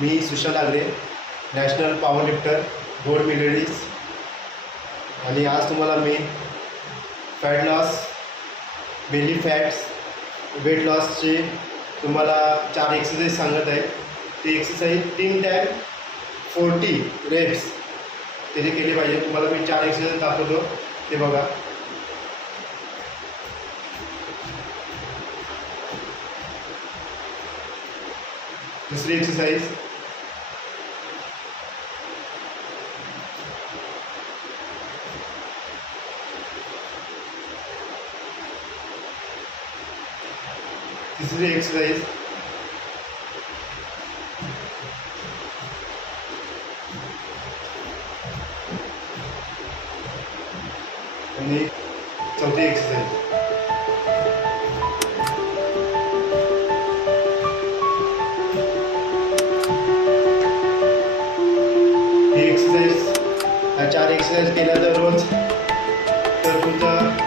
मी Sushant Agre, national power lifter, gold medalist. आणि आज तुम्हाला मी fat loss, belly fats, weight लॉसचे तुम्हाला 4 एक्सरसाइज सांगत आहे. ते एक्सरसाइज 3 टाइम 40 रेप्स ते केले पाहिजे. तुम्हाला मी 4 एक्सरसाइज दाखवतो, ते बघा. दुसरी एक्सरसाइज, तिसरी एक्सरसाइज, आणि चौथी एक्सरसाइज. ही एक्सरसाइज, 4 एक्सरसाइज केल्या तर रोज तर तुमचं